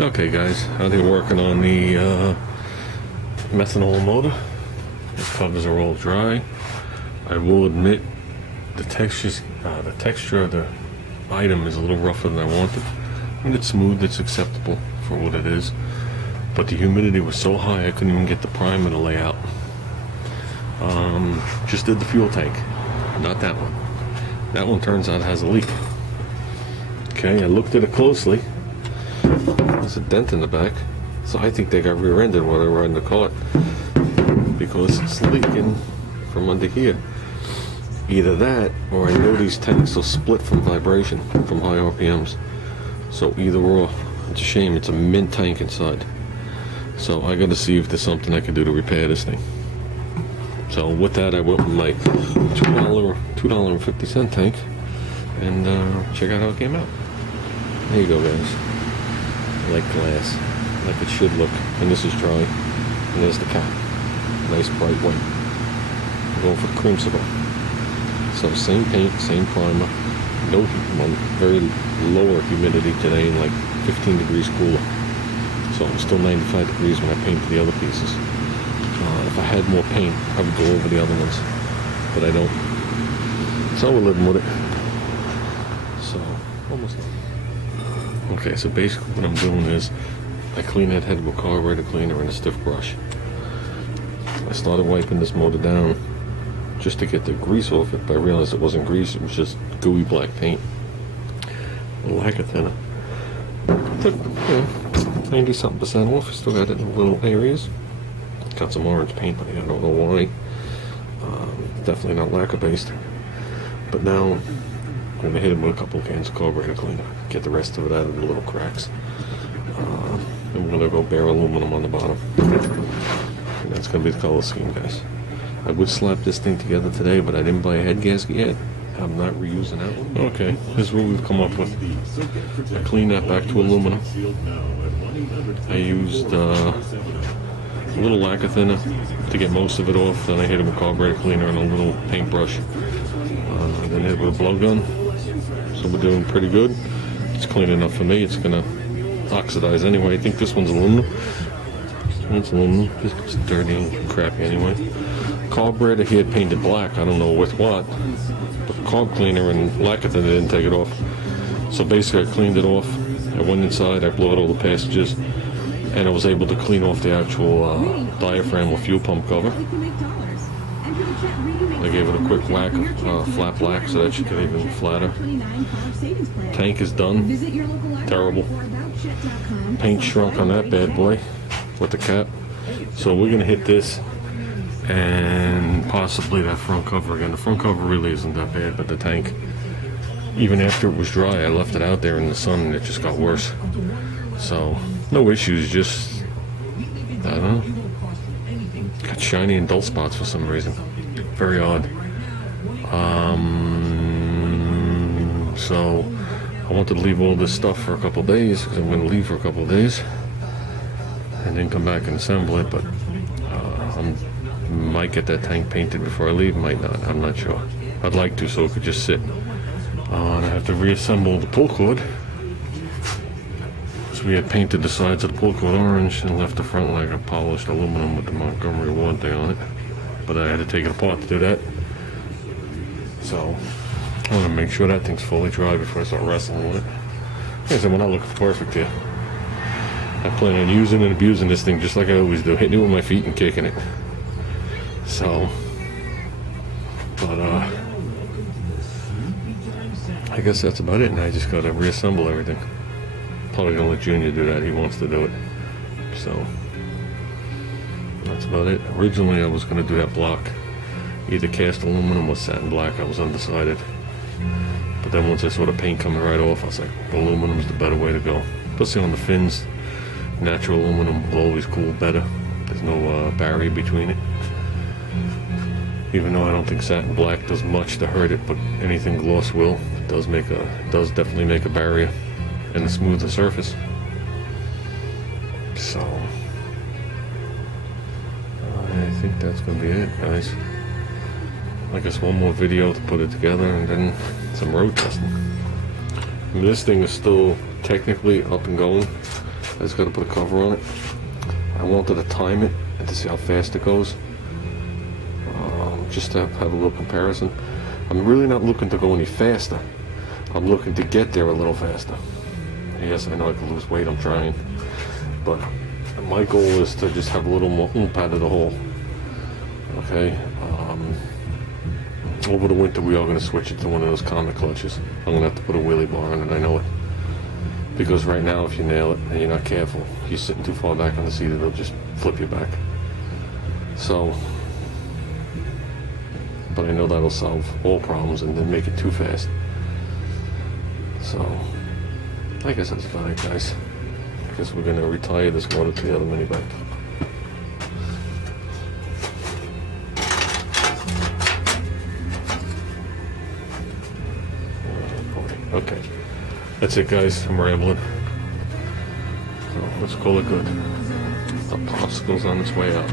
Okay guys, out here working on the methanol motor. The covers are all dry. I will admit the texture of the item is a little rougher than I wanted. When it's smooth, it's acceptable for what it is. But the humidity was so high I couldn't even get the primer to lay out. Just did the fuel tank, not that one. That one turns out has a leak. Okay, I looked at it closely. There's a dent in the back, so I think they got rear-ended while they were in the cart because it's leaking from under here. Either that, or I know these tanks will split from vibration from high RPMs. So either or. It's a shame. It's a mint tank inside. So I got to see if there's something I can do to repair this thing. So with that, I went with my $2.50 tank and check out how it came out. There you go, guys. Like glass, like it should look. And this is dry. And there's the cap. Nice bright white. I'm going for creamsicle. So same paint, same primer. No heat, very lower humidity today, and like 15 degrees cooler. So it's still 95 degrees when I paint the other pieces. If I had more paint, I would go over the other ones, but I don't. So we're living with it. So almost done. Okay, so basically what I'm doing is I clean that head with carburetor cleaner and a stiff brush. I started wiping this motor down just to get the grease off it, but I realized it wasn't grease, it was just gooey black paint. A lacquer thinner. Took, 90-something% off. Still got it in little areas. Got some orange paint, but I don't know why. Definitely not lacquer based. But now I'm going to hit it with a couple of cans of carburetor cleaner. Get the rest of it out of the little cracks. And we're going to go bare aluminum on the bottom. And that's going to be the color scheme, guys. I would slap this thing together today, but I didn't buy a head gasket yet. I'm not reusing that one. Okay, this is what we've come up with. I cleaned that back to aluminum. I used a little lacquer thinner to get most of it off. Then I hit it with carburetor cleaner and a little paintbrush. Then hit it with a blowgun. So we're doing pretty good. It's clean enough for me. It's gonna oxidize anyway. I think this one's aluminum. It's aluminum. It's dirty and crappy anyway. Carburetor he had painted black. I don't know with what. But carb cleaner and lacquer thinner didn't take it off. So basically I cleaned it off. I went inside, I blew out all the passages, and I was able to clean off the actual diaphragm or fuel pump cover. I gave it a quick whack of flat black so that should get even flatter. Tank is done. Terrible. Paint shrunk on that bad boy with the cap. So we're going to hit this and possibly that front cover again. The front cover really isn't that bad, but the tank, even after it was dry, I left it out there in the sun and it just got worse. So no issues, just I don't know, got shiny and dull spots for some reason. Very odd. So I wanted to leave all this stuff for a couple of days because I'm going to leave for a couple of days and then come back and assemble it, but I might get that tank painted before I leave, might not, I'm not sure. I'd like to, so it could just sit. And I have to reassemble the pull cord. So we had painted the sides of the pull cord orange and left the front like a polished aluminum with the Montgomery warranty on it. But I had to take it apart to do that. So I want to make sure that thing's fully dry before I start wrestling with it. Like I said, we're not looking perfect here. I plan on using and abusing this thing just like I always do, hitting it with my feet and kicking it. So, but I guess that's about it, and I just got to reassemble everything. Probably gonna let Junior do that. He wants to do it. So that's about it. Originally I was gonna do that block, either cast aluminum or satin black. I was undecided. But then once I saw the paint coming right off, I was like, aluminum's the better way to go. Especially on the fins. Natural aluminum will always cool better. There's no barrier between it. Even though I don't think satin black does much to hurt it, but anything gloss will. It does definitely make a barrier and a smoother surface. So I think that's gonna be it, guys. I guess one more video to put it together and then some road testing. I mean, this thing is still technically up and going. I just got to put a cover on it. I wanted to time it and to see how fast it goes, just to have a little comparison. I'm really not looking to go any faster. I'm looking to get there a little faster. Yes, I know I can lose weight, I'm trying. But my goal is to just have a little more oomph out of the hole. Okay? Over the winter we are going to switch it to one of those common clutches. I'm going to have to put a wheelie bar on it, I know it. Because right now if you nail it and you're not careful, you're sitting too far back on the seat, it'll just flip you back. So, but I know that'll solve all problems and then make it too fast. So, I guess that's about it, guys. I guess we're going to retire this motor to the other mini bike. Okay, that's it, guys. I'm rambling. So let's call it good. The popsicle's on its way out.